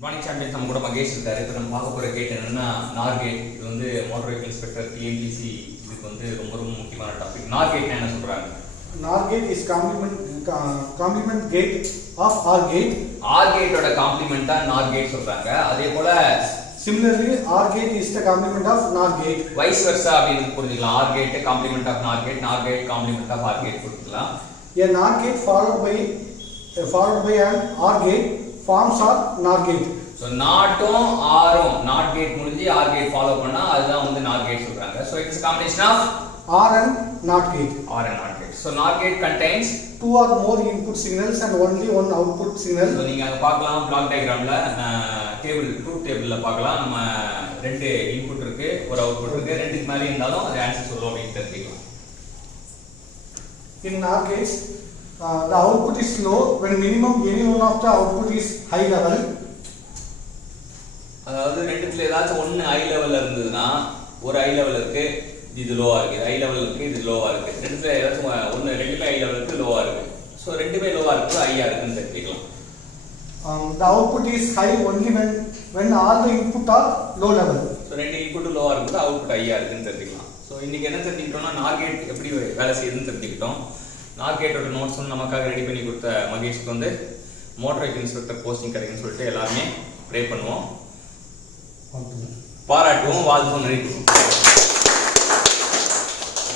Morning champions நம்ம கூட மகேஷ் இருக்காரு. இப்போ நம்ம பார்க்க போகிற கேட் என்னன்னா நார் கேட். இது வந்து மோட்டார் வெஹிக்கிள் இன்ஸ்பெக்டர் டிஎன்பிசி இதுக்கு வந்து ரொம்ப ரொம்ப முக்கியமான டாபிக். நார் கேட்னா என்ன சொல்றாங்க? NOR gate is complement gate of OR gate. OR கேட்டோட காம்ப்ளிமெண்ட் தான் நார் கேட் சொல்றாங்க. அதே போல Similarly, OR gate is the complement of NOR gate. Vice versa அப்படின்னு புரிஞ்சுக்கலாம். OR gate complement of NOR gate, NOR gate complement of OR gate புரிஞ்சுக்கலாம். A NOR gate followed by an OR gate forms our NOR gate. So நாட்டும் ஆரும் NOT gate முடிஞ்சு OR gate follow பண்ணா அதுதான் வந்து NOR gate சொல்றாங்க. So it's combination of OR and NOT gate. OR and NOT gate. So NOT gate contains two or more input signals and only one output signal. So நீங்க அங்க பார்க்கலாம் black டயகிராம்ல table truth டேபிள்ல பார்க்கலாம். நம்ம ரெண்டு input இருக்கு, ஒரு output இருக்கு. ரெண்டுக்கு மேல இருந்தாலும் அது ஆன்சர் சொல்லும் அப்படின்னு தெரிஞ்சுக்கலாம். In NOR gates, the output is low when minimum any one of the output is high level. அதாவது ரெண்டுத்துல ஏதாச்சும் ஒன்னு ஹை லெவல்ல இருந்ததுன்னா ஒரு ஹை லெவல் இருக்கு, இது லோவா இருக்கு. ஹை லெவல் இருக்கு, இது லோவா இருக்கு. ரெண்டுத்துல ஏதாச்சும் ஒன்னு ரெண்டுமே ஹை லெவல் இருக்கு, லோவா இருக்கு. சோ ரெண்டுமே லோவா இருக்கு, ஹையா இருக்குன்னு தெரிஞ்சுக்கலாம். The output is high only when all the input are low level. So ரெண்டு இன்புட் லோவா இருக்கும்போது அவுட்புட் ஹையா இருக்குன்னு தெரிஞ்சுக்கலாம். சோ இன்னைக்கு என்ன தெரிஞ்சுக்கிட்டோம்னா நார் கேட் எப்படி வேலை செய்யுதுன்னு தெரிஞ்சுக்கிட்டோம். நார் கேட்டோட நோட்ஸ் வந்து நமக்காக ரெடி பண்ணி கொடுத்த மகேஷ்க்கு வந்து மோட்டார் வெஹிக்கிள் இன்ஸ்பெக்டர் போஸ்டிங் கிடைக்குன்னு சொல்லிட்டு எல்லாருமே ப்ரே பண்ணுவோம், பாராட்டுவோம், வாழ்த்துவோம், நன்றி.